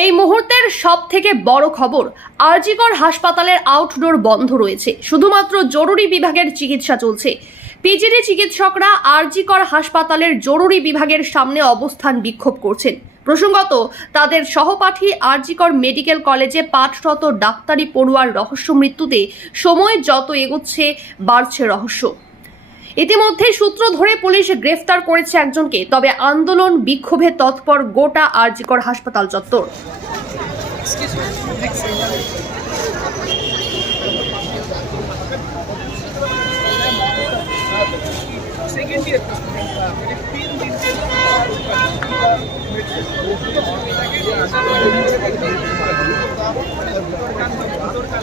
এই মুহূর্তের সব থেকে বড় খবর, আরজিকর হাসপাতালের আউটডোর বন্ধ রয়েছে। শুধুমাত্র জরুরি বিভাগের চিকিৎসা চলছে। পিজিডি চিকিৎসকরা আরজিকর হাসপাতালের জরুরি বিভাগের সামনে অবস্থান বিক্ষোভ করছেন। প্রসঙ্গত, তাদের সহপাঠী আরজিকর মেডিকেল কলেজে পাঠরত ডাক্তারি পড়ুয়ার রহস্য মৃত্যুতে সময় যত এগোচ্ছে, বাড়ছে রহস্য। ইতিমধ্যে সূত্র ধরে পুলিশ গ্রেফতার করেছে একজনকে, তবে আন্দোলন বিক্ষোভে তৎপর গোটা আরজিকর হাসপাতাল চত্বর।